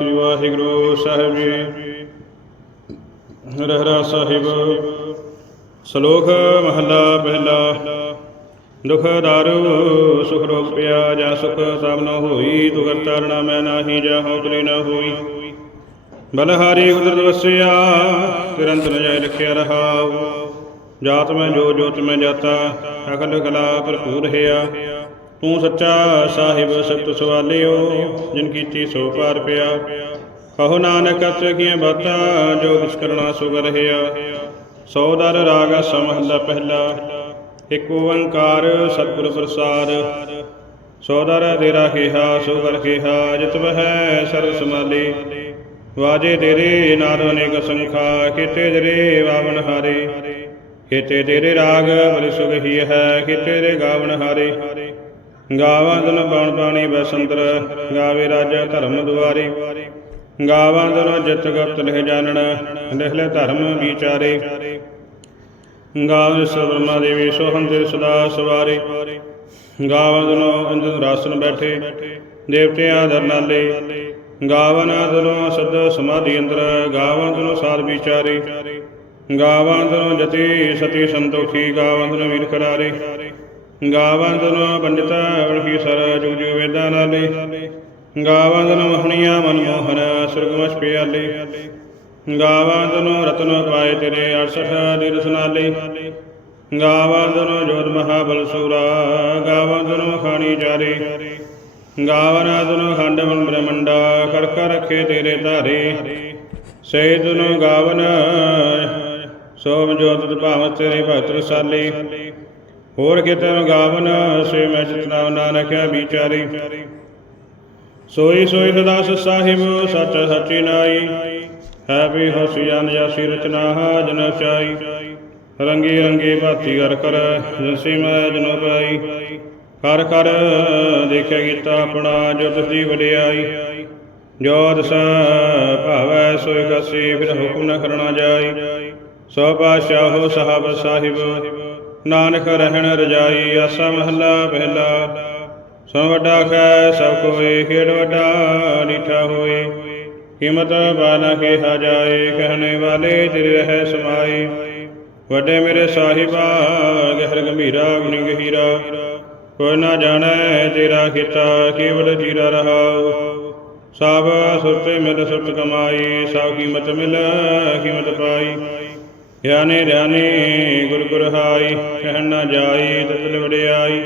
ਸ੍ਰੀ ਵਾਹਿਗੁਰੂ ਸਾਹਿਬ ਜੀ। ਰਹਿਰਾ ਸਾਹਿਬ। ਸ਼ਲੋਕ ਮਹੱਲਾ ਪਹਿਲਾ। ਦੁਖ ਦਾਰੂ, ਸੁਖ ਰੋਗ ਪਿਆ ਜਾ ਸੁਖ ਸਭ ਨ ਹੋਈ ਤੂ ਕਰਤਾਰਣਾ ਮੈਂ ਨਾਹੀ ਜਾ ਹਉ ਤਰੀ ਨ ਹੋਈ। ਬਲਹਾਰੀ ਕੁਦਰਤ ਵਸਿਆ, ਤਿਰੰਤ ਨ ਜਾਇ ਰਖਿਆ ਰਹਾਉ। ਜਾਤ ਮੈਂ ਜੋ ਜੋਤ ਮੈਂ ਜਾਤਾ, ਅਕਲ ਕਲਾ ਭਰਪੂਰ ਹਿਆ ਤੂੰ ਸੱਚਾ ਸਾਹਿਬ ਸਤ ਸਵਾਲਿਓ, ਜਿਨ ਕੀਤੀ ਸੋ ਪਾਰ ਪਿਆ। ਕਹੋ ਨਾਨਕ ਅਤ ਕੀਆਂ ਬਾਤਾਂ, ਜੋ ਕਿਛ ਕਰਨਾ ਸੋ ਕਰ ਸੋ ਦਰ ਰਾਗ, ਸਮਹੱਲਾ ਪਹਿਲਾ। ਇਕ ਓੰਕਾਰ ਸਤਿਗੁਰ ਪ੍ਰਸਾਦ ਸੋ ਦਰ ਤੇਰਾ ਖੇਹਾ ਸੋ ਕਰ ਖੇਹਾ ਜਿਤ ਵਹਿ ਸਰਬ ਸਮਾਲੀ ਵਾਜੇ ਤੇਰੇ, ਨਾਦ ਅਨੇਕ ਸੰਖਾ, ਕੀਤੇ ਤੇਰੇ ਵਾਵਨ ਹਾਰੇ। ਕੀਤੇ ਤੇਰੇ ਰਾਗ ਬੜੀ ਸੁਗਹੀ ਹੈ ਕੀਤੇ ਤੇਰੇ ਗਾਵਨ ਹਾਰੇ। ਗਾਵਾਂ ਤਨ ਬਾਣ ਬਾਣੀ ਬਸੰਤਰ, ਗਾਵੇ ਰਾਜਾ ਧਰਮ ਦੁਆਰੇ। ਗਾਵਾਂ ਤਨ ਜਿਤ ਗਪਤ ਲਿਖ ਜਾਣਨ ਲਿਖ ਲੈ ਧਰਮ ਵਿਚਾਰੇ। ਗਾਵ ਸਬਰਮਾ ਦੇਵੀ ਸੋਹੰਦੇ ਸਦਾ ਸਵਾਰੇ। ਗਾਵਾਂ ਤਨ ਅੰਦਰ ਰਾਸਨ ਬੈਠੇ, ਦੇਵਤਿਆਂ ਦਰ ਨਾਲੇ। ਗਾਵਨ ਤਨੋ ਸਦ ਸਮਾਧੀ ਅੰਦਰ, ਗਾਵਾਂ ਤਨੋ ਸਾਧ ਵਿਚਾਰੇ। ਗਾਵਾਂ ਤਨੋ ਜਤੀ ਸਤੀ ਸੰਤੋਖੀ, ਗਾਵਾਂ ਤਨੋ ਵੀਰ ਕਰਾਰੇ ਗਾਵਾਂ ਤਨੋ ਪੰਡਿਤ ਵਣਕੀ ਸਰ ਜੁਗ ਜੁਗ ਵੇਦਾਂ ਨਾਲੇ ਗਾਵਾਂ ਤਨੋ ਮਹਣੀਆਂ ਮਨਮੋਹਨ ਸੁਰਗਮਸ ਪਿਆਲੇ। ਗਾਵਾਂ ਤਨੋ ਰਤਨ ਪਾਏ ਤੇਰੇ 68 ਦੇ ਰਸਨਾਲੇ ਗਾਵਾਂ ਤਨੋ ਜੋਤ ਮਹਾਬਲ ਸੂਰਾ। ਗਾਵਾਂ ਤਨੋ ਖਾਣੀ ਚਾਰੇ। ਗਾਵਨ ਤਨੋ ਖੰਡ ਮਨ ਬ੍ਰਹਮੰਡਾ। ਕਰਕ ਰਖੇ ਤੇਰੇ ਧਾਰੇ। ਸੇ ਤਨੋ ਗਾਵਨ, ਸੋਮ ਜੋਤ ਭਾਵ ਤੇਰੇ ਭਗਤ ਰਸਾਲੇ। ਹੋਰ ਕਿਤੇ ਗਾਵਨ ਸੇ ਮੈਂ ਜਿਤਨਾ ਨਾਨਕਿਆ ਵਿਚਾਰੇ। ਸੋਈ ਸੋਈ ਸਦਾਸ ਸਾਹਿਬ, ਸਚ ਸੱਚੀ ਨਾਈ। ਹੈ ਵੀ ਹਸਿਆਨ ਜਾਸੀ ਰਚਨਾ ਜਨ ਚਾਈ। ਰੰਗੀ ਰੰਗੀ ਭਾਤੀ ਕਰ ਕਰ ਜਨਸੀ ਮੈਂ ਜਨੋ ਪਾਈ। ਕਰ ਕਰ ਦੇਖਿਆ ਕੀਤਾ ਆਪਣਾ ਜੋ ਤਸਦੀ ਵਡਿਆਈ। ਜੋ ਦਸ ਭਾਵੈ ਸੋਈ ਕਸੀ, ਫਿਰ ਹੁਕਮ ਨ ਕਰਨਾ ਜਾਈ। ਸੋ ਪਾਸ਼ਾਹੋ ਸਾਹਿਬ ਸਾਹਿਬ। ਨਾਨਕ ਰਹਿਣ ਰਜਾਈ, ਆਸਾ ਮਹੱਲਾ ਪਹਿਲਾ। ਸੋ ਵੱਡਾ ਖੈ, ਸਭ ਕੋਏ ਖੇੜ ਵੱਡਾ, ਨੀਠਾ ਹੋਏ। ਕੀਮਤ ਬਾਨਾ ਕੇ ਜਾਏ ਕਹਨੇ ਵਾਲੇ ਤੇਰੇ ਰਹਿ ਸਮਾਈ ਵੱਡੇ ਮੇਰੇ ਸਾਹਿਬਾ, ਗਹਿਰ ਗੰਭੀਰਾ, ਗੁਣੀ ਗਹੀਰਾ। ਕੋਈ ਨਾ ਜਾਣੈ ਤੇਰਾ ਕੀਤਾ ਕੇਵਲ ਜੀਰਾ ਰਹਾਉ। ਸਭ ਸੁਰਤੇ ਮਿਲ ਸੁਰਤ ਕਮਾਈ ਸਭ ਕੀਮਤ ਮਿਲ, ਕੀਮਤ ਪਾਈ। ਗਿਆਨੇ ਧਿਆਨੇ ਗੁਰ ਗੁਰ ਹਾਈ, ਕਹਿਣ ਨਾ ਜਾਈ ਤਤਲ ਵਡਿਆਈ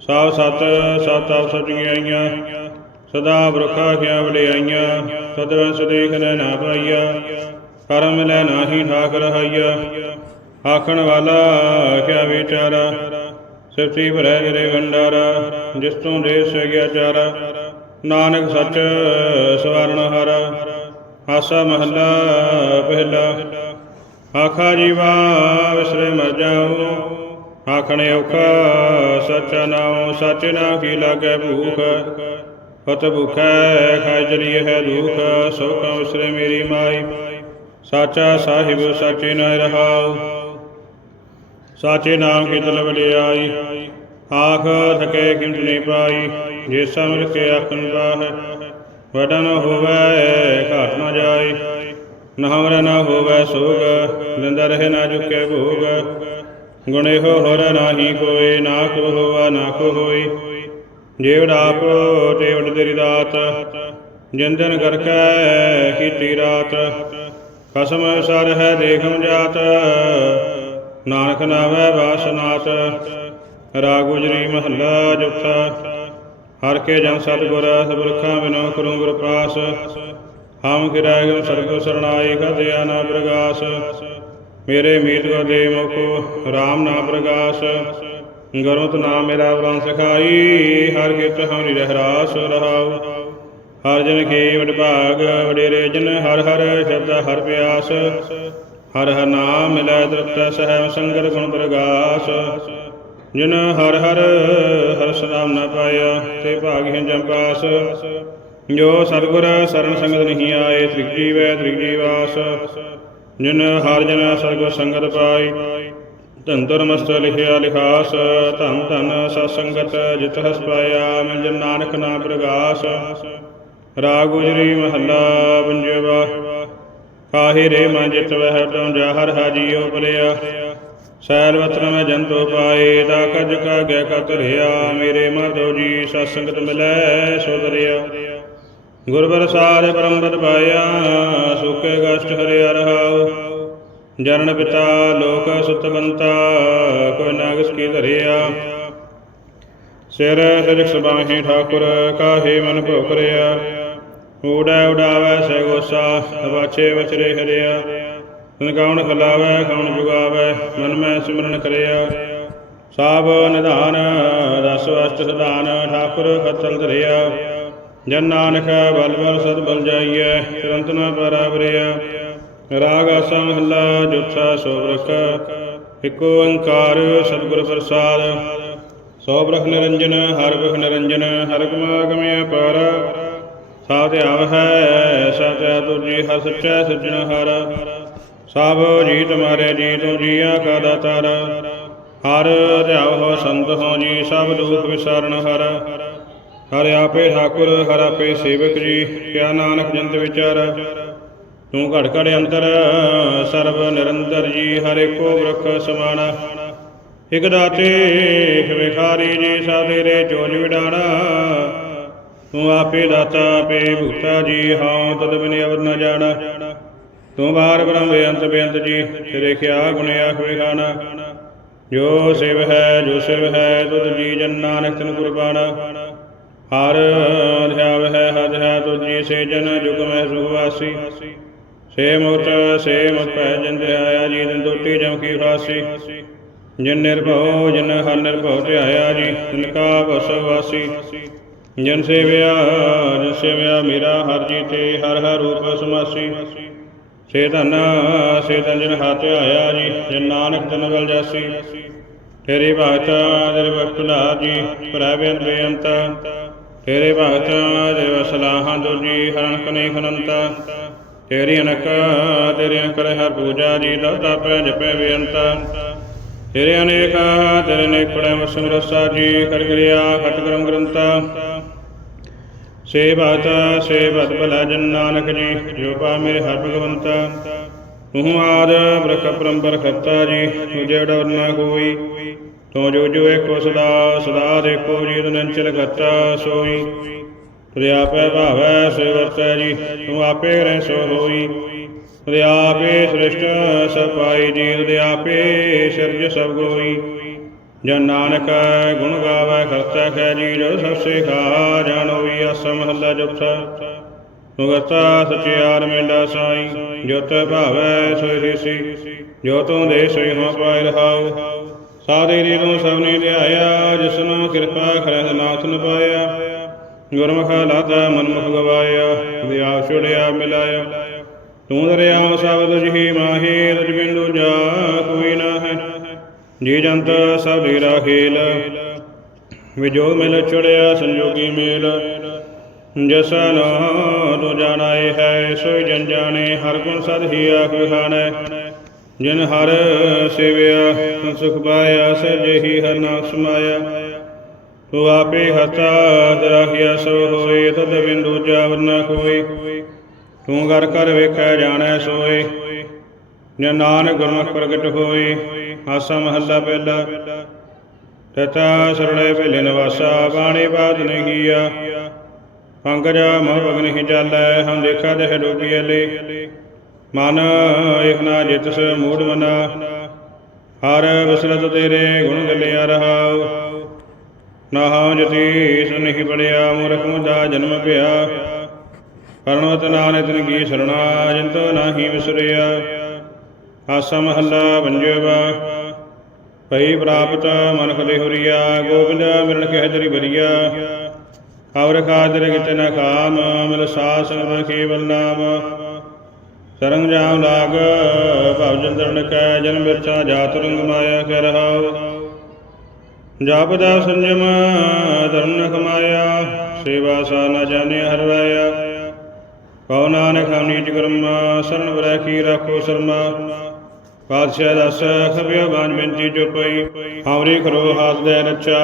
ਸਭ ਸਤ ਸਤ ਆਪ ਸਚੀਆਂ ਸਦਾ ਬਰਖਾ ਖਿਆ ਵਡਿਆਈਆਂ ਸਦਵ ਸੁਦੇਖ ਲੈ ਨਾ ਪਾਈਆ। ਕਰਮ ਲੈ ਨਾਹੀ ਠਾਕ ਰਹਾਈਆ। ਆਖਣ ਵਾਲਾ ਕਿਆ ਵਿਚਾਰਾ? ਸਿਫਤੀ ਭਰੈ ਗਿਰੇ ਗੰਡਾਰਾ, ਜਿਸ ਤੋਂ ਦੇਸ ਗਿਆ ਚਾਰਾ। ਨਾਨਕ ਸੱਚ ਸਵਰਨ ਹਰਾ। ਆਸਾ ਮਹੱਲਾ ਪਹਿਲਾ। ਆਖਾ ਜੀਵਾ ਵਿਸਰੇ ਮਰ ਜਾਉ ਆਖਣੇ ਔਖਾ ਸੱਚਾ ਨਾਉ, ਸੱਚ ਨਾ ਕੀ ਲਾਗੈ ਭੂਖ। ਫਤ ਭੁਖੈ ਖਾਇ ਜਲੀਏ ਹੈ ਦੁਖ ਸੋ ਕਉ ਵਿਸਰੇ ਮੇਰੀ ਮਾਈ। ਸਾਚਾ ਸਾਹਿਬ ਸਾਚੇ ਨਾ ਰਹਾਉ, ਸਾਚੇ ਨਾਮ ਕੀ ਤਲ ਵਡਿਆਈ ਆਖ ਥਕੇ ਕਿੰਤ ਨਹੀਂ ਪਾਈ, ਜੇ ਸਮਰ ਕੇ ਆਖਣ ਬਾਹ ਵਡਾ ਨ ਹੋਵੇ ਘਾਟ ਨ ਜਾਈ। ਨ ਨਾ ਨ ਹੋਵੇ ਸੋਗ ਨਿੰਦਾ ਰਹੇ ਨਾ ਝੁਕੇ ਭੋਗ। ਗੁਣੇ ਹੋ ਹਰ ਨਾਹੀ ਕੋਏ, ਨਾ ਕੋ ਹੋਵਾ ਨਾ ਕੋ ਹੋਈ ਜੇਵੜ ਆਪ ਤੇਵੜ ਤੇਰੀ ਦਾਤ ਜਿੰਦਨ ਕਰਕੈ ਕੀਤੀ ਰਾਤ। ਖਸਮ ਸਰ ਹੈ ਦੇਖਮ ਜਾਤ, ਨਾਨਕ ਨਾਵੈ ਬਾਸਨਾਤ ਰਾਗ ਗੁਜਰੀ ਮਹੱਲਾ ਚੌਥਾ ਹਰ ਕੇ ਜਨ ਸਤਿਗੁਰ ਸਬਰਖਾਂ ਬਿਨੋ ਕਰੂੰ ਗੁਰ ਪਾਸ। ਹਮ ਕਿਰਾਗਮ ਸਰਗੁ ਸਰਣਾਈ ਕਦਿਆ ਨਾ ਪ੍ਰਗਾਸ। ਮੇਰੇ ਮੀਤ ਕੋ ਦੇ ਮੁਖ RAM ਨਾ ਪ੍ਰਗਾਸ। ਗਰੁਤ ਨਾਮ ਮੇਰਾ ਵਰਨ ਸਖਾਈ, ਹਰ ਕਿਤ ਹਮਿ ਰਹਿਰਾਸ ਰਹਾਉ। ਹਰ ਜਨ ਕੀ ਵਡ ਭਾਗ ਵਡੇਰੇ ਜਨ, ਹਰ ਹਰ ਸ਼ਬਦ ਹਰ ਪਿਆਸ। ਹਰ ਹਰ ਨਾਮ ਮਿਲੈ ਤ੍ਰਿਪਤ ਸਹਿ ਸੰਗਰ ਗੁਣ ਪ੍ਰਗਾਸ। ਜਿਨ ਹਰ ਹਰ ਹਰ ਸਨਾਮ ਨਾ ਪਾਇਆ, ਤੇ ਭਾਗਿ ਜੰਪਾਸ ਜੋ ਸਤਿਗੁਰ ਸਰਨ ਸੰਗਤ ਨਹੀਂ ਆਏ, ਤ੍ਰਿਗ ਜੀਵੈ ਤ੍ਰਿਗ ਜੀਵਾਸ। ਜਿਨ ਹਰ ਜਨ ਸਤਿਗੁਰ ਸੰਗਤ ਪਾਈ ਧੰਦਰ ਮਸਤ ਲਿਖਿਆ ਲਿਖਾਸ। ਧੰਨ ਧੰਨ ਸਤ ਸੰਗਤ ਜਿਤ ਹਸ ਪਾਇਆ ਮਿਲ ਜਨ ਨਾਨਕ ਨਾਮ ਪ੍ਰਗਾਸ। ਰਾਗ ਗੁਜਰੀ ਮਹੱਲਾ ਪੰਜਵਾ, ਕਾਹੇ ਰੇ ਮਨ ਜਿਤ ਵਹਿ ਤਉ ਜਾਹਰ ਹਾਜੀਓ ਪਲਿਆ ਸੈਲ ਵਤਨ ਮੈਂ ਜੰਤੋ ਪਾਏ, ਤਾ ਕਜ ਕਾ ਗੈ ਕਾ ਧਰਿਆ। ਮੇਰੇ ਮਾਧੋ ਜੀ ਸਤਸੰਗਤ ਮਿਲੈ ਸੋ ਦਰਿਆ। ਗੁਰ ਪ੍ਰਸਾਦ ਪਰਮਪਦ ਪਾਇਆ, ਸੁਖੇ ਗਸਟ ਹਰਿ ਰਹਾਉ ਜਨਨ ਪਿਤਾ ਲੋਕ ਸੁਤਵੰਤਾ ਕੋ ਨਾਗਸ ਕੀ ਧਰਿਆ। ਸਿਰ ਸਿਰਖ ਸਬਾਹੇ ਠਾਕੁਰ, ਕਾਹੇ ਮਨ ਭੋ ਕਰਿਆ ਊੜਾ ਉਡਾਵੈ ਸੈ ਗੋਸਾ ਵਾਛੇ ਵਚਰੇ ਹਰਿਆ। ਤਨ ਕੌਣ ਖਲਾਵੈ ਕੌਣ ਜੁਗਾਵੈ, ਮਨ ਮੈਂ ਸਿਮਰਨ ਕਰਿਆ। ਸਾਬ ਨਿਧਾਨ ਰਸ ਅਸ਼ਟ ਸਦਾਨ ਠਾਕੁਰ ਕਤਲ ਧਰਿਆ। ਜਨ ਨਾਨਕ ਬਲ ਬਲ ਸਦ ਬਲ ਜਾਈਐ, ਤੁਰੰਤ ਨ ਬਰਾਬਰਿਆ ਰਾਗ ਆਸਾ ਮਹੱਲਾ ਜੁਥਾ ਸੋਬਰਖ ਇਕ ਓੰਕਾਰ ਸਤਿਗੁਰ ਪ੍ਰਸਾਦ। ਸੋ ਨਿਰੰਜਨ, ਹਰ ਬਖ ਨਿਰੰਜਨ, ਹਰ ਗਮਾਗਮਿ ਅਪਾਰ। ਸਾਧ ਆਵ ਹੈ ਸਤਿ ਤੁਜੀ ਹਰ ਸੱਚਾ ਸੱਜਣ ਹਰ। ਸਭ ਜੀ ਤੁਮਾਰੇ ਜੀ ਤੁਮ ਜੀਆ ਕਾ ਦਾਤਾਰ ਹਰ ਧਿਆਵ ਹੋ ਸੰਤ ਹੋ ਜੀ, ਸਭ ਦੁਖ ਵਿਸਾਰਨ ਹਰ। ਹਰ ਆਪੇ ਠਾਕੁਰ, ਹਰ ਆਪੇ ਸੇਵਕ ਜੀ, ਕਿਆ ਨਾਨਕ ਜੰਤ ਵਿਚਾਰ। ਤੂੰ ਘੜ ਘੜ ਅੰਤਰ, ਸਰਬ ਨਿਰੰਤਰ ਜੀ, ਹਰੇ ਕੋ ਬ੍ਰਖ ਸਮਾਨਾ। ਇਕ ਦਾਤੇ, ਇਕ ਵਿਖਾਰੀ ਜੀ ਸਾ ਤੇਰੇ ਚੋਜ ਵਿਡਾਣਾ। ਤੂੰ ਆਪੇ ਦਾਤਾ, ਆਪੇ ਭੁਗਤਾ ਜੀ ਹਾਂ ਤਦ ਬਿਨ ਅਵਰ ਨ ਜਾਣਾ। ਤੂੰ ਬਾਹਰ ਬ੍ਰਹਮ ਬੇਅੰਤ ਬੇਅੰਤ ਜੀ, ਤੇਰੇ ਕਿਆ ਗੁਣ ਆਖ ਵਿਖਾਣਾ। ਜੋ ਸਿਵ ਹੈ, ਜੋ ਸਿਵ ਹੈ, ਤੁਧ ਜੀ ਜਨ ਨਾਨਕ ਤਨ ਕੁਰਬਾਨਾ ਹਰ ਅਧਿਆਵ ਹੈ ਹਦ ਹੈ ਤੁਧ ਜੀ ਸੇ ਜਨ ਜੁਗ ਮੈਂ ਸੁਖ ਵਾਸੀ ਸੇ ਮੁਕਤ ਸੇ ਮੁਕਤ ਪੈ ਜਿੰਦ ਆਇਆ ਜੀ ਦਿਨ ਦੋਟੀ ਜਮ ਕੀ ਖਾਸੀ ਜਿਨ ਨਿਰਭਉ, ਜਿਨ ਹਰ ਨਿਰਭਉ ਧਿਆਇਆ ਜੀ ਤਿਨ ਕਾ ਬਸ ਵਾਸੀ। ਜਨ ਸੇਵਿਆ ਜਨ ਸੇਵਿਆ ਮੇਰਾ ਹਰ ਜੀ ਤੇ ਹਰ ਹਰ ਰੂਪ ਸਮਾਸੀ। ਸੇ ਧਨ ਸੇ ਧਨ ਜਿਨ ਹੱਥ ਧਿਆਇਆ ਜੀ ਜਿਨ ਨਾਨਕ ਤਨ ਵਲ ਜਾਸੀ। ਤੇਰੇ ਭਗਤ ਤੇਰੇ ਭਗਤ ਲਾ ਜੀ ਪ੍ਰੈ ਬੇਅੰਤ। ਤੇਰੇ ਭਗਤ ਦੇ ਵਸਲਾਹਾਂ ਦੁਜੀ ਹਰਨ ਕਨੇ ਖਨੰਤਾ ਤੇਰੀ ਅਨਕ ਤੇਰੀ ਅਨਕ ਹਰ ਪੂਜਾ ਜੀ ਲਤਾ ਪੈ ਜਪੈ ਬੇਅੰਤ। ਤੇਰੇ ਅਨੇਕ ਤੇਰੇ ਅਨੇਕ ਪੜੈ ਵਸਮ ਰਸਾ ਜੀ ਕਰ ਗਿਰਿਆ ਖਟ ਕਰਮ ਗ੍ਰੰਥਾ। ਸੇ ਬਾਤ ਸੇ ਬਤ ਭਲਾ ਜਨ ਨਾਨਕ ਜੀ, ਜੋ ਪਾ ਮੇਰੇ ਹਰ ਭਗਵੰਤਾ। ਤੂੰ ਆਦ ਬ੍ਰਖ ਪਰੰਪਰ ਖੱਤਾ ਜੀ ਤੁਝੇ ਡਰ ਨਾ ਕੋਈ। ਤੂੰ ਜੋ ਜੋ ਏਕੋ ਸਦਾ ਸਦਾ ਦੇਖੋ ਜੀ ਤਨੰਚਲ ਖੱਤਾ ਸੋਈ। ਤੁਰੇ ਆਪੇ ਭਾਵੈ ਸੇ ਵਰਤੈ ਜੀ, ਤੂੰ ਆਪੇ ਰਹਿ ਸੋ ਹੋਈ ਤੁਰੇ ਸ੍ਰਿਸ਼ਟ, ਸਭ ਪਾਈ ਜੀ ਤੁਰੇ ਆਪੇ ਸਿਰਜ, ਸਭ ਗੋਈ। ਜਨ ਨਾਨਕ ਗੁਣ ਗਾਵੇ, ਕਰਤਾ ਕੈ ਜੀ ਜੋ ਸਭ ਸਿਖਾ, ਜਾਣੋ ਵੀ ਆਸਾ ਮਹੱਲਾ ਜੁਥਾ ਸਚਿਆਰ ਮੇਲਾ ਸਾਈ, ਜੋਤ ਭਾਵੈ ਸੋਈ ਸੀ ਜੋ ਤੂੰ ਦੇ ਸੋਈ ਹੋ ਪਾਇ ਰਹਾਉ। ਸਾਦੇ ਦੀ ਤੂੰ ਸਭ ਨੇ ਲਿਆਇਆ ਜਿਸਨੂੰ ਕਿਰਪਾ ਕਰੈ ਨਾਥ ਨ ਪਾਇਆ। ਗੁਰਮੁਖ ਲਾਤਾ ਮਨਮੁਖ ਗਵਾਇਆ ਵਿਆ ਛੁੜਿਆ, ਮਿਲਾਇਆ। ਤੂੰ ਦਰਿਆ ਸਬਦ ਜਿਹੀ ਮਾਹੀ, ਰਜ ਬਿੰਦੂ ਜਾ ਕੋਈ ਨਾ ਹੈ। ਜੀ ਜੰਤ ਸਭ ਤੇਰਾ ਖੇਲ ਵਿਜੋਗ ਮਿਲ ਚੜਿਆ ਸੰਜੋਗੀ ਮੇਲ। ਜਸਨ ਤੂੰ ਜਾਣਾਏ ਹੈ, ਸੋਈ ਜਨ ਜਾਣੇ, ਹਰ ਗੁਣ ਸਦ ਹੀ ਆਖ ਵਿਖਾਣੈ ਜਿਨ ਹਰ ਸੇਵਿਆ ਸੁਖ ਪਾਇਆ ਸੇ ਜਿਹੀ ਹਰ ਨਾਮ ਸਮਾਇਆ। ਤੂੰ ਆਪੇ ਹਤਾ ਦਰਾਹਿਆ ਸੋ ਹੋਏ ਤਦ ਬਿੰਦੂ ਜਾਵਰ ਨਾ ਕੋਈ। ਤੂੰ ਘਰ ਘਰ ਵੇਖੈ, ਜਾਣੈ ਸੋਏ। ਜਨ ਨਾਨਕ ਗੁਰਮੁਖ ਪ੍ਰਗਟ ਹੋਏ, ਆਸਾ ਮਹੱਲਾ ਪਹਿਲਾ। ਤਤਾ ਸਰਣੇ ਭੇਲੇ ਨਿਵਾਸਾ, ਬਾਣੀ ਬਾਤ ਨਹੀਂ ਕੀਆ ਪੰਕਜ ਮਹ ਭਗਨ ਹੀ ਚਾਲੈ, ਹਮ ਦੇਖਾ ਦੇਹ ਡੋਬੀਏ ਲੇ। ਮਨ ਇਕ ਨਾ ਜਿਤਸ ਮੂੜ ਮਨਾ, ਹਰ ਵਿਸਰਤ ਤੇਰੇ ਗੁਣ ਗੱਲਿਆ ਰਹਾਉ। ਨਾਹੰ ਜਤੀ ਸੁਨਿ ਪੜਿਆ, ਮੂਰਖ ਮੁਦਾ ਜਨਮ ਪਿਆ ਕਰਨਵਤ ਨਾਨਕ ਕੀ ਸਰਣਾ, ਜਿੰਤੋ ਨਾਹੀ ਵਿਸਰਿਆ। ਆਸਾ ਮਹੱਲਾ ਪੰਜਵਾ, ਭਈ ਪ੍ਰਾਪਤ ਮਨਖ ਦੇ ਹੁਰੀਆ, ਗੋਬਿੰਦ ਮਿਲਣ ਕੇ ਹਜਰੀ ਬਰੀਆ। ਅਵਰ ਖਾਦਰ ਕਿਤ ਖਾਮ, ਮਿਲ ਸਾਸ ਕੇਵਲ ਨਾਮ। ਸਰੰਗ ਜਾਮ ਲਾਗ, ਭਵ ਜੰਦਰਨ ਕੈ ਜਨਮ ਬਿਰਥਾ ਜਾਤ ਰੰਗ ਮਾਇਆ ਕਰ ਰਹਾਉ। ਜਾਪਦਾ ਸੰਜਮ, ਧਰਮ ਕਮਾਇਆ, ਸੇਵਾ ਸਾ ਨ ਜਾਣੇ ਹਰ ਰਾਇਆ। ਕਉ ਨਾਨਕ ਹਮ ਨੀਚ ਸਰਨ ਬਰੈ ਕੀ ਰਾਖੋ ਸ਼ਰਮਾ। ਪਾਤਸ਼ਾਹ ਦਸ ਖਬਿਆ ਬਾਣ ਬੇਨਤੀ ਜੋ ਪਈ ਹਮਰੀ ਕਰੋ ਹਾਥ ਦੇ ਰੱਛਾ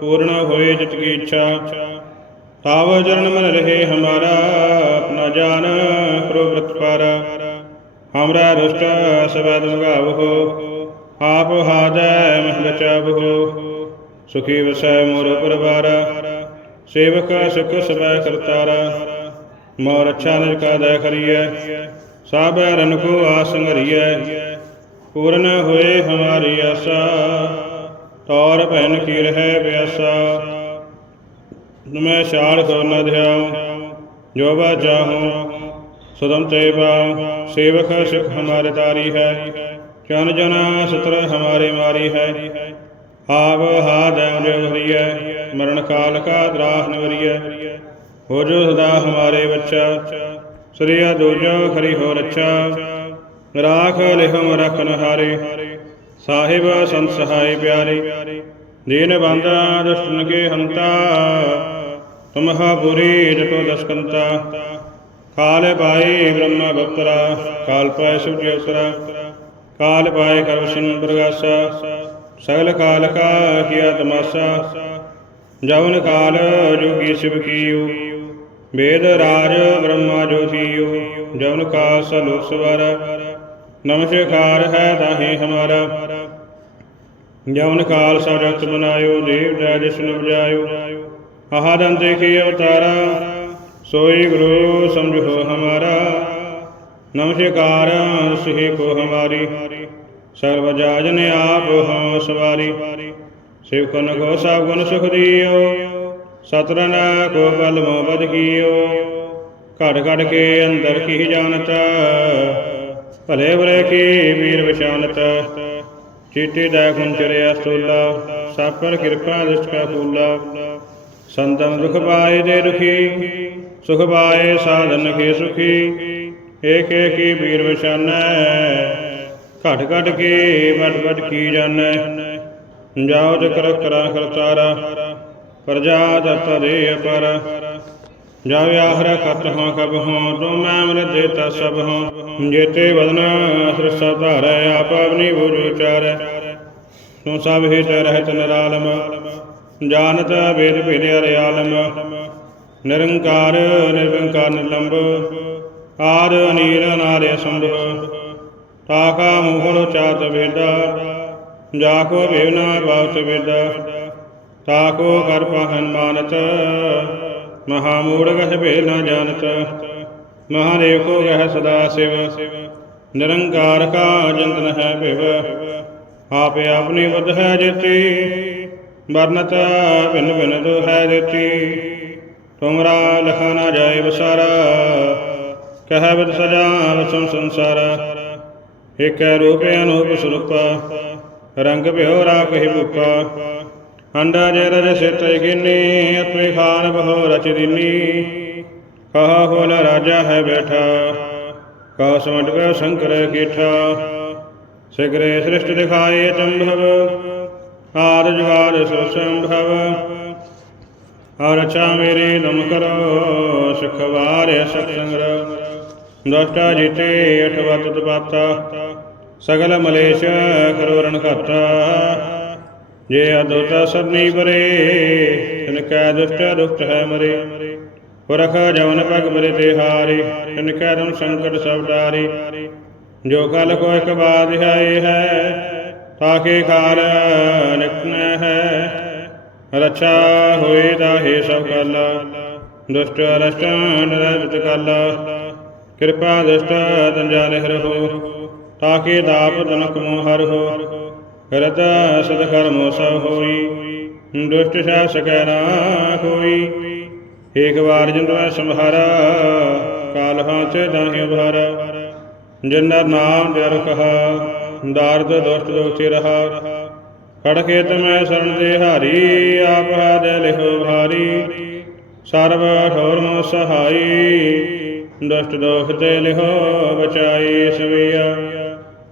ਪੂਰਨ ਹੋਏ ਜਿਤ ਕੀ ਇੱਛਾ। ਤਾਵ ਜਨਮ ਮਨ ਰਹੇ ਹਮਾਰਾ ਆਪਣਾ ਜਾਨ ਕਰੋ ਪ੍ਰਤਪਾਰ ਹਮਰਾ ਰੁਸ਼ਟ ਸਬਦ ਮਗਾਵੋ ਆਪ ਹਾਦੈ ਮਹਿ ਬਚਾਵੋ ਸੁਖੀ ਵਸੈ ਮੋਰ ਪਰਵਾਰ, ਸੇਵਕ ਸੁਖ ਸਬੈ ਕਰਤਾਰ। ਮੋਰ ਅੱਛਾ ਨਿਜ ਕਾ ਦਇ ਕਰੀਐ ਸਭ ਰਨ ਕੋ ਆਸੰਗ ਰੀਐ ਪੂਰਨ ਹੋਏ ਹਮਾਰੀ ਆਸਾ, ਤੌਰ ਭੈਣ ਕੀ ਰਹੇ ਬਿਆਸਾ ਤੁਮੈ ਛਾੜ ਕੋ ਨ ਧਿਆਉ ਜੋ ਬਾ ਚਾਹੂੰ, ਸਦਮ ਤੇ ਸੇਵਕ ਸਿਖ ਹਮਾਰੇ ਤਾਰੀ ਹੈ। ਚਨ ਜਨ ਸਤਰ ਹਮਾਰੇ ਮਾਰੀ ਹੈ। ਆਪ ਹਾ ਜੋ ਹਰੀਐ ਮਰਨ ਕਾਲ ਕਾ ਦਰਾਹ ਨਵਰੀਐ। ਹੋ ਜੋ ਸਦਾ ਹਮਾਰੇ ਬੱਚਾ ਸ੍ਰੀਆ ਦੋਜੋ ਖਰੀ ਹੋ ਰੱਛਾ। ਰਾਖ ਲਿਹਮ ਰਖਨ ਹਾਰੇ, ਸਾਹਿਬ ਸੰਤ ਸਹਾਈ ਪਿਆਰੇ। ਦੀਨ ਬੰਦਾ ਦੁਸ਼ਟਨ ਕੇ ਹੰਤਾ, ਤੁਮਹਾ ਪੁਰੀ ਜਤੋ ਦਸਕੰਤਾ ਕਾਲ ਪਾਏ ਬ੍ਰਹਮਾ ਬਪਤਰਾ ਕਾਲ ਪਾਏ ਸੁਜੀ ਅਸਰਾ, ਕਾਲ ਪਾਏ ਕਰਵਸ਼ਨ ਪ੍ਰਗਾਸਾ, ਸਗਲ ਕਾਲ ਕਾ ਕੀਆ ਤਮਾਸਾ। ਜਵਨ ਕਾਲ ਜੋਗੀ ਸਿਵ ਕੀਓ ਵੇਦ ਰਾਜ ਬ੍ਰਹਮਾ ਜੋਤੀਓ ਜਵਨ ਕਾਲ ਸਲੋ ਸਵਰ। ਨਮਸਕਾਰ ਹੈ ਤਾਹੇ ਹਮਾਰਾ। ਜਵਨ ਕਾਲ ਸਭ ਜਗਤ ਦੇਵ ਜੈ ਜਿਸਨ ਬਜਾਇਓ ਆਹ ਦੰਤੇ ਅਵਤਾਰਾ, ਸੋਈ ਗੁਰੂ ਸਮਝੋ ਹਮਾਰਾ। ਨਮਸਕਾਰ ਸਿਹੇ ਕੋ ਹਮਾਰੀ। ਸਰਬ ਜਾਜਨ ਆਪ ਹਉ ਸਵਾਰੀ। ਸਿਵ ਕਨ ਕੋ ਸਭ ਗੁਣ ਸੁਖ ਦਿਓ। ਸਤਰਨ ਕੋ ਬਲ ਮੋ ਬਦ ਕੀਓ। ਘੜ ਘੜ ਕੇ ਅੰਦਰ ਕੀ ਜਾਣਤ? ਭਲੇ ਭਲੇ ਕੀ ਵੀਰ ਵਿਸ਼ਾਨਤ ਚੀਟੀ ਦਾ ਗੁੰਚਰਿਆ ਸੋਲਾ ਸਭ ਕਿਰਪਾ ਦ੍ਰਿਸ਼ਟ ਕਾ ਫੂਲਾ ਸੰਤਨ ਦੁਖ ਪਾਏ ਦੇ ਦੁਖੀ, ਸੁਖ ਪਾਏ ਸਾਧਨ ਕੇ ਸੁਖੀ। ਏਕ ਏਕੀ ਵੀਰ ਵਿਸ਼ਾਨੈ ਘਟ ਘਟ ਕੇ ਵਟ ਵਟ ਕੀ ਜਾਣੈ। ਜਾਉ ਜਕਰ ਕਰਾ ਕਰਤਾਰਾ, ਪ੍ਰਜਾ ਦਤ ਅਪਰ। ਜਾਵ ਆਹਰ ਖਤ ਹਾਂ ਕਬ ਹਾਂ ਤੂੰ ਮੈਂ ਅਮਰ ਦੇਤਾ ਸਭ ਹਾਂ। ਜੇਤੇ ਵਦਨ ਅਸਰ ਧਾਰੈ, ਆਪ ਆਪਣੀ ਬੁਝ ਉਚਾਰੈ। ਤੂੰ ਸਭ ਹਿਤ ਰਹਿਤ ਨਿਰਾਲਮ, ਜਾਣਤ ਵੇਦ ਭੇਦ ਹਰਿ ਆਲਮ ਨਿਰੰਕਾਰ, ਨਿਰਵੰਕਾਰ ਨਿਰਲੰਬ ਆਦ ਅਨੀਲ ਅਨਾਰਿ ਸੰਭਵ ਤਾਕਾ ਮੋਹਣ ਚਾਤ ਵੇਦਾ, ਜਾ ਕੋ ਬਾਤ ਵੇਦਾ। ਤਾਕੋ ਕਰ ਪਹਨ ਮਾਨਤ ਮਹਾ ਮੂੜ ਗਹਿ ਭੇ ਨ ਜਾਣਤ ਮਹਾਦੇਵ ਕੋ ਗਹਿ ਸਦਾ ਸਿਵ, ਨਿਰੰਕਾਰ ਕਾ ਜੰਤਨ ਹੈ ਭਿਵ, ਆਪੇ ਆਪਣੀ ਬੁੱਧ ਹੈ ਜੇਤੀ, ਵਰਨਤ ਭਿਨ ਭਿਨ ਦੋ ਹੈ ਜੇਤੀ ਤੁਮਰਾ ਲਖਾ ਨਾ ਜਾਏ ਬਸਾਰਾ, ਕਹਿ ਬਦ ਸਜਾ ਵਸਮ ਸੰਸਾਰ। ਇਕ ਰੂਪ ਅਨੂਪ ਸਰੂਪ, ਰੰਗ ਭਿਓ ਰਾਖਿ ਭੂਪਾ। ਅੰਡਾ ਜੇ ਰਜ ਸਿਤ ਗਿਨੀ ਅਤਵੇ ਖਾਨ ਬਹੁ ਰਚ ਦਿਨੀ। ਕਹਾ ਹੋਲ ਰਾਜਾ ਹੈ ਬੈਠਾ, ਕਾ ਸਮਟ ਗਿਆ ਸ਼ੰਕਰ ਕੀਠਾ। ਸਿਗਰੇ ਸ੍ਰਿਸ਼ਟ ਦਿਖਾਏ ਚੰਭਵ ਆਦ ਜੁਗਾਦ ਸੋ ਸੰਭਵ। ਔਰ ਮੇਰੇ ਨਮ ਕਰੋ, ਸੁਖ ਸਤ ਸੰਗਰ ਦਸ਼ਟਾ ਜਿਤੇ ਅਠਵਤ ਤਪਾਤਾ, ਸਗਲ ਮਲੇਸ਼ ਖਰੋਰਨ ਘਾਟਾ ਜੇ ਅਦੋਤਾ ਸਰਨੀ ਬਰੇ ਤਿਨ ਕੈ ਦੁਸ਼ਟ ਦੁਖਤ ਹੈ ਮਰੇ। ਪੁਰਖ ਜਵਨ ਪਗ ਬਰੇ ਤੇ ਹਾਰੇ, ਤਿਨ ਕੈ ਦਮ ਸੰਕਟ ਸਭ ਡਾਰੇ। ਜੋ ਕਲ ਕੋ ਇਕ ਬਾਦ ਹੈ ਹੈ ਤਾਕੇ ਕਾਲ ਨਿਕਨ ਹੈ। ਰਛਾ ਹੋਏ ਦਾਹੇ ਸਭ ਕਲ, ਦੁਸ਼ਟ ਅਰਸ਼ਟ ਨਰਜਤ ਕਲ। ਕਿਰਪਾ ਦ੍ਰਿਸ਼ਟ ਤੰਜਾਲਿ ਰਹੋ ਤਾਕੇ ਦਾਪ ਤਨਕ ਮੋ ਹਰ। ਹੋ ਕਰਤ ਸਦ ਕਰਮ ਸਭ ਹੋਈ, ਦੁਸ਼ਟ ਸ਼ਾਸਕੈ ਨਾ ਕੋਈ। ਏਕ ਵਾਰ ਜਿੰਦਵਾ ਸੰਭਾਰਾ ਕਾਲ ਹਾਥ ਦਾਹਿ ਉਭਾਰਾ। ਜਿਨਰ ਨਾਮ ਜਰ ਕਹਾ ਦਾਰਦ ਦੁਸ਼ਟ ਦੋਖੇ ਰਹਾ। ਖੜ ਖੇਤ ਸਰਣ ਦੇ ਹਾਰੀ, ਆਪ ਹਾਦ ਲਿਹੋ ਭਾਰੀ ਸਰਬ ਠੋਰ ਮੋ ਸਹਾਈ, ਦੁਸ਼ਟ ਦੋਖ ਤੇ ਲਿਹੋ ਬਚਾਈ ਸਵੀਆ।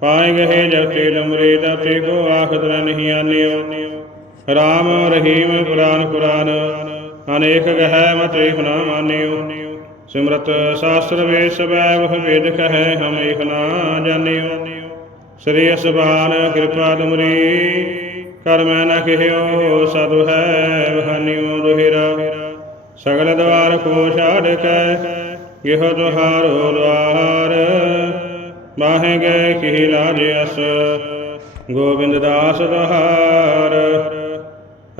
ਪਾਏ ਗਏ ਜਗਤੇ ਡਮਰੇ ਦਾਤੇ ਕੋ ਆਖਤ ਨਹੀਂ ਆਨਿਓ। ਰਾਮ ਰਹੀਮ ਪੁਰਾਨ ਪੁਰਾਨ, ਅਨੇਕ ਗਹਿ ਮਤੇ ਨਾ ਮਾਨਿਓ। ਸਿਮਰਤ ਸਾਸਤਰ ਵੇਦ ਸਬੈ ਵਹ ਵੇਦ ਕਹੈ ਹਮ ਏਕ ਨਾ ਜਾਣਿਓ। ਸ੍ਰੀ ਅਸਬਾਨ ਕਿਰਪਾ ਤੁਮਰੀ, ਕਰ ਮੈਂ ਨ ਕਹਿਓ ਸਦ ਹੈ ਬਹਾਨਿਓ ਦੋਹਿਰਾ। ਸਗਲ ਦਵਾਰ ਕੋ ਛਾੜ ਕੈ ਗਿਹ ਤੁਹਾਰੋ ਦਵਾਰ ਬਾਹੇ ਗਏ ਕੀ ਲਾਜ ਅਸ। ਗੋਬਿੰਦ ਦਾਸ ਦਹਾਰ।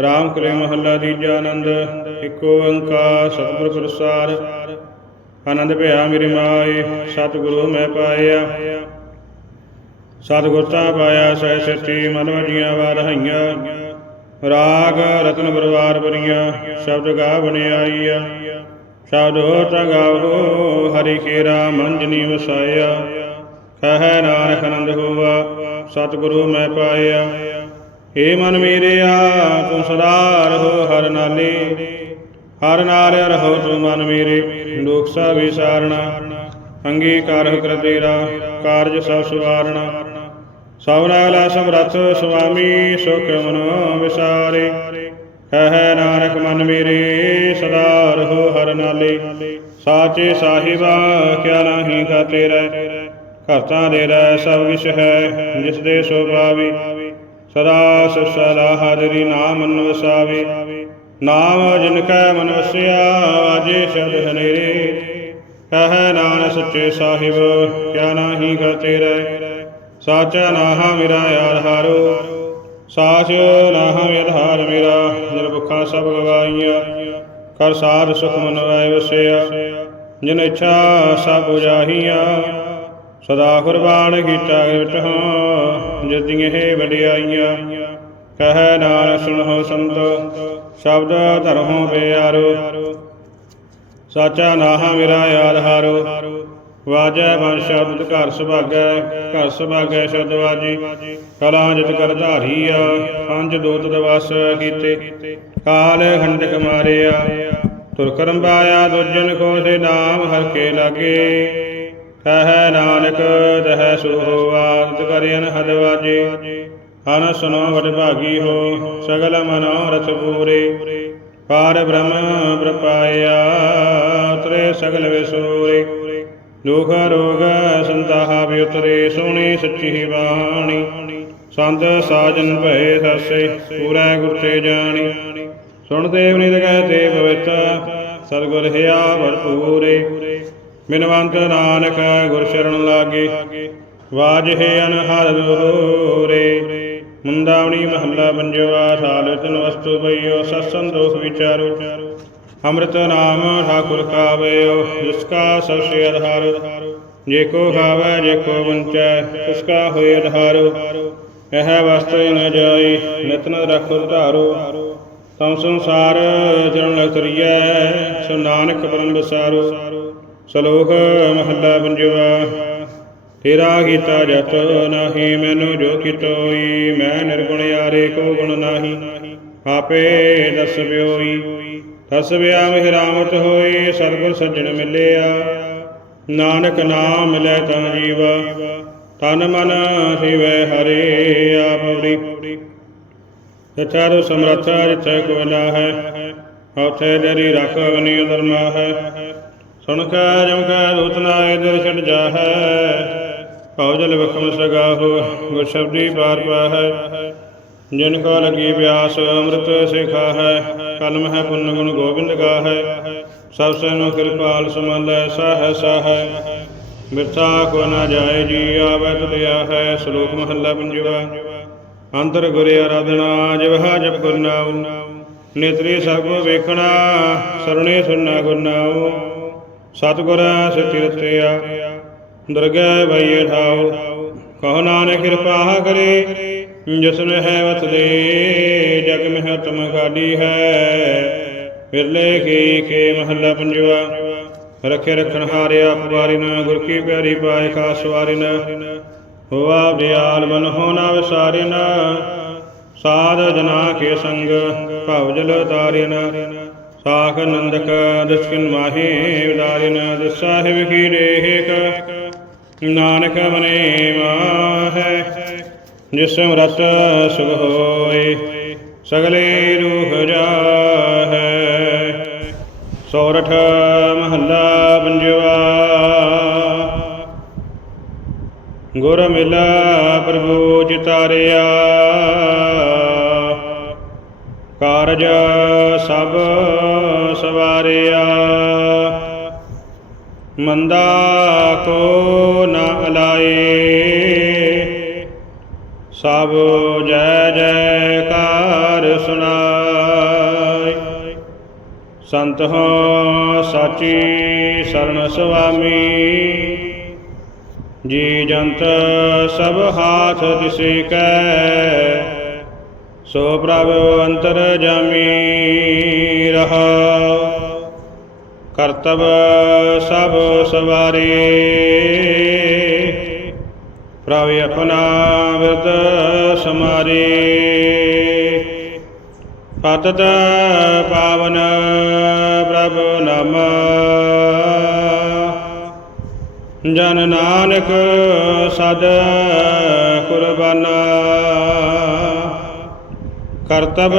ਰਾਮ ਕਲੇ ਮਹੱਲਾ ਤੀਜਾ ਆਨੰਦ। ਇਕ ਓੰਕਾਰ ਸਤਿਗੁਰ ਪ੍ਰਸਾਦ ਆਨੰਦ ਭਇਆ ਮੇਰੀ ਮਾਏ, ਸਤਿਗੁਰੂ ਮੈਂ ਪਾਇਆ। ਸਤਿਗੁਰ ਤਾ ਪਾਇਆ ਸਹਿ ਸੱਚੀ ਮਨ ਵਜੀਆਂ ਵਾਰਹਾਈਆਂ ਰਾਗ ਰਤਨ ਪਰਵਾਰ ਬਰੀਆਂ ਸ਼ਬਦ ਗਾ ਬਣਾਈਆ ਸ਼ਬਦ ਹੋ ਤਾ ਗਾਵੋ, ਹਰਿ ਖੇਰਾ ਮੰਜਨੀ ਵਸਾਇਆ। ਕਹੈ ਨਾਨਕ ਆਨੰਦ ਹੋਵਾ ਸਤਿਗੁਰੂ ਮੈਂ ਪਾਇਆ। ਏ ਮਨ ਮੇਰਿਆ ਤੂੰ ਸਦਾ ਰਹੋ ਹਰ ਨਾਲੇ। ਹਰ ਨਾਲ ਰਹੋ ਤੂੰ ਮਨ ਮੇਰੇ ਦੁਖ ਸਾ ਵਿਸਾਰਣਾ ਅੰਗੀਕਾਰ ਕਰ ਤੇਰਾ, ਕਾਰਜ ਸਭ ਸਵਾਰਣਾ ਸਭ ਨਾਲਾ ਸਮਰੱਥ ਸੁਆਮੀ, ਸੁਖ ਮਨੋ ਵਿਸਾਰੇ। ਕਹੈ ਨਾਨਕ ਮਨ ਮੇਰੇ, ਸਦਾ ਰਹੋ ਹਰ ਨਾਲੇ। ਸਾਚੇ ਸਾਹਿਬਾ, ਕਿਆ ਨਾਹੀ ਕਾ ਤੇਰਾ ਕਰਤਾ ਦੇ ਰਹਿ ਸਭ ਵਿਸ਼ ਹੈ, ਜਿਸ ਦੇ ਸੋ ਪਾਵੇ ਸਦਾ ਸਸਲਾ ਹਾਜ਼ਰੀ ਨਾਮ ਮਨ ਵਸਾਵੇ ਨਾਮ ਜਿਨ ਕੈ ਮਨ ਵਸਿਆ ਵਾਜੇ ਸ਼ਬਦ ਹਨੇਰੇ। ਕਹੈ ਨਾਨਕ ਸੱਚੇ ਸਾਹਿਬ, ਕਿਆ ਨਾਹੀ ਕਾ ਤੇਰਾ। ਸਾਚਾ ਨਾਹਾ ਮੇਰਾ ਆਧਾਰੋ ਸਾਚ ਨਾਹਾ ਮੇਰਾ ਹਾਰ ਮੇਰਾ ਨਿਰਭੁਖਾ ਭੁਖਾ ਸਭ ਗਵਾਈਆਂ ਕਰ ਸਾਧ ਸੁਖ ਮਨ ਵਾਇ ਵਸਿਆ, ਜਿਨ ਇੱਛਾ ਸਭ 부ਜਾਹੀਆਂ ਸਦਾ ਕੁਰਬਾਨ ਕੀਤਾ ਗਿਟਹੁ ਜਦੀਆਂ ਹੈ ਵਡਿਆਈਆਂ। ਕਹੈ ਨਾਨਕ ਸੁਣੋ ਸੰਤੋ, ਸ਼ਬਦ ਧਰਮੋ ਪਿਆਰੋ। ਸਾਚਾ ਨਾਹਾ ਮੇਰਾ ਆਧਾਰੋ ਵਾਜੈ ਬਨ ਸ਼ਬਦ, ਘਰ ਸੁਭਾਗੈ ਘਰ ਸੁਭਾਗੈ ਸ਼ਬਦ ਵਾਜੀ। ਕਲਾ ਜਿਤ ਕਰ ਧਾਰੀਆ, ਪੰਜ ਦੋਤ ਦਵਸ ਕੀਤੇ। ਕਾਲ ਖੰਡਕ ਮਾਰਿਆ ਤੁਰ ਕਰਮ ਪਾਇਆ ਦੁਜਨ ਕੋ ਸੇ ਨਾਮ ਹਰ ਕੇ ਲਾਗੇ। ਕਹੈ ਨਾਨਕ, ਤਹ ਸੁਹਵਾਤ ਕਰਿਆਨ ਹਦ ਹਨ ਸੁਨੋ ਵਡ ਭਾਗੀ ਹੋ, ਸਗਲ ਮਨੋਰਥ ਪੂਰੇ। ਪਾਰ ਬ੍ਰਹਮ ਪ੍ਰਪਾਇਆ ਤਰੇ ਸਗਲ ਵਿਸੂਰੇ। ਦੁਖ ਰੋਗ ਸੰਤਾਪ ਉਤਰੇ ਸੋਹਣੀ ਸੱਚੀ ਬਾਣੀ। ਸੰਤ ਸਾਜਨ ਭਏ ਸਰਸੇ ਪੂਰਾ ਗੁਰ ਤੇ ਜਾਣੀ। ਸੁਣ ਦੇਵ ਨਿਤ ਕਹਤੇ ਪਵਿੱਤ ਸਤਿਗੁਰ ਹਿਆ ਭਰਪੂਰੇ। ਬਿਨਵੰਤ ਨਾਨਕ ਗੁਰ ਸ਼ਰਨ ਲਾਗੇ। ਵਾਜੇ ਅਨਹਰ ਦੋਰੇ ਮੁੰਦਾਵਣੀ ਮਹੱਲਾ ਪੰਜਵਾ, ਸਾਲ ਤਨ ਵਸਤੂ ਪਈਓ, ਸਤ ਸੰਦੋਖ ਵਿਚਾਰੋ। ਅੰਮ੍ਰਿਤ ਨਾਮ ਠਾਕੁਰ ਕਾਵਿਓ, ਜਿਸ ਕਾ ਸਭ ਸੇ ਆਧਾਰ। ਜੇ ਕੋ ਖਾਵੈ ਜੇ ਕੋ ਵੰਚੈ, ਤਿਸ ਕਾ ਹੋਏ ਆਧਾਰ। ਇਹ ਵਸਤੁ ਨ ਜਾਈ ਨਿਤਨ ਰਖ ਧਾਰੋ ਤਮ ਸੰਸਾਰ ਜਨ ਲਤਰੀਐ ਸੋ ਨਾਨਕ ਪਰਮ ਬਸਾਰੋ ਸਲੋਕ ਮਹੱਲਾ ਪੰਜਵਾ, ਤੇਰਾ ਕੀਤਾ ਜਤ ਨਾਹੀ, ਮੈਨੂੰ ਜੋ ਕਿਤੋਈ, ਮੈਂ ਨਿਰਗੁਣ ਯਾਰੇ ਕੋ ਗੁਣ ਨਾਹੀ। ਆਪੇ ਦਸ ਬਿਓਈ ਦਸ ਬਿਆ ਮਿਹ ਰਾਮਤ ਹੋਈ ਸੱਜਣ ਮਿਲਿਆ। ਨਾਨਕ ਨਾਮ ਮਿਲੈ ਤਾਂ ਜੀਵਾ, ਤਨ ਮਨ ਸਿਵੈ ਹਰੇ ਆਪੜੀ ਜਿੱਥੈ ਤੋ ਸਮਰੱਥਾ ਜਿੱਥੈ ਕੋਲਾ ਹੈ ਉਥੇ ਜਰੀ ਰਖ ਅਗਨੀ ਧਰਮਾ ਹੈ ਸੁਣ ਕੈ ਜਮ ਕੈ ਦੂਤ ਨਾਏ ਦਿਲ ਛੜ ਜਾਹੈ ਕਉ ਜਲ ਬਖਮ ਸਗਾਹੋ ਗੁਰ ਸ਼ਬਦੀ ਪਾਰ ਪਾਹੈ। ਜਿਨ ਕੋ ਲਗੀ ਪਿਆਸ ਅੰਮ੍ਰਿਤ ਸਿਖਾ ਹੈ ਕਲਮ ਹੈ ਪੁੰਨ ਗੁਣ ਗੋਬਿੰਦ ਹੈ ਸਭ ਸੈਨੋ ਕਿਰਪਾਲ ਸਮਲੈ ਸਾਹ ਸਾਹ। ਮਿਰਥਾ ਕੋ ਨਾ ਜਾਏ ਜੀ, ਆਵੈ ਤੁਲਿਆ ਹੈ ਸ਼ਲੋਕ ਮਹੱਲਾ ਪੰਜਵਾ। ਅੰਤਰ ਗੁਰੇ ਆਰਾਧਨਾ ਜਿਵਹਾ ਜਪ ਗੁਰ ਨਾਮ ਨੇਤਰੀ ਸਭ ਵੇਖਣਾ, ਸਰਣੇ ਸੁਨਣਾ ਗੁਰ ਸਤਿਗੁਰ ਸਚਿ ਰਤਿਆ ਦਰਗਹਿ ਭਈਏ ਠਾਉ। ਕਹੋ ਨਾਨਕ ਕਿਰਪਾ ਕਰੇ ਜਿਸਨ ਹੈ ਵਤ ਦੇ ਜਗ ਮਹਿ ਤੁਮ ਹੈ। ਫਿਰਲੇ ਕੀ ਕੇ ਮਹੱਲਾ ਪੰਜਵਾ, ਰਖੇ ਰਖਣ ਹਾਰਿਆ ਪੁਆਰੀ ਨਾ ਗੁਰ ਕੀ ਪਿਆਰੀ ਪਾਏ ਖਾਸ ਵਾਰੀ ਨਾ ਹੋਆ ਦਿਆਲ ਬਨ ਹੋਣਾ ਵਿਸਾਰਿਨ, ਸਾਧ ਜਨਾ ਕੇ ਸੰਗ, ਭਵ ਜਲ ਤਾਰਿਨ ਸਾਖ ਨੰਦਕ ਦਸਕਿਨ ਮਾਹੇ ਵਿਦਾਰਿਨ ਦਸਾਹਿਬ ਕੀ ਰੇਹਕ ਨਾਨਕ ਮਨੇ ਮਾਹੈ, ਜਿਸ ਰਤ ਸੁਖ ਹੋਏ, ਸਗਲੇ ਰੂਹ ਜਾਹੈ। ਸੋਰਠ ਮਹੱਲਾ ਪੰਜਵਾ, ਗੁਰ ਮਿਲਾ ਪ੍ਰਭੂ ਚਿਤਾਰਿਆ ਕਾਰਜ ਸਭ ਸਵਾਰ ਮੰਦਾ ਕੋ ਨ ਅਲਾਏ। ਸਭ ਜੈ ਜੈਕਾਰ ਸੁਣਾਈ ਸੰਤ ਹੋ ਸਾਚੀ ਸਰਨ ਸੁਆਮੀ। ਜੀ ਜੰਤ ਸਭ ਹਾਥ ਤਿਸੇ ਕੈ। ਸੋ ਪ੍ਰਭ ਅੰਤਰ ਜਮੀ ਰਹਾ। ਕਰਤਬ ਸਭ ਸਵਾਰੇ। ਪ੍ਰਭ ਆਪਣਾ ਵਿਰਦ ਸਮਾਰੇ ਪਤਤ ਪਾਵਨ ਪ੍ਰਭ ਨਾਮ। ਜਨ ਨਾਨਕ ਸਦ ਕੁਰਬਾਨਾ। ਕਰਤਬ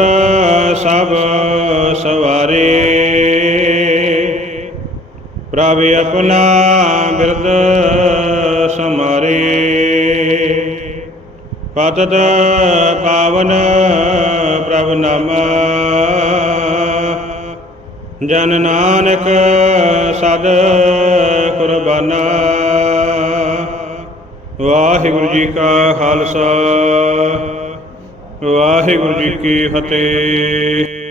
ਸਭ ਸਵਾਰੇ। ਪ੍ਰਭ ਆਪਣਾ ਬਿਰਦ ਸਮਾਰੇ। ਪਤਤ ਪਾਵਨ ਪ੍ਰਭ ਨਾਮ। ਜਨ ਨਾਨਕ ਸਦ ਕੁਰਬਾਨਾ। ਵਾਹਿਗੁਰੂ ਜੀ ਕਾ ਖਾਲਸਾ। ਵਾਹਿਗੁਰੂ ਜੀ ਕੀ ਫਤਿਹ।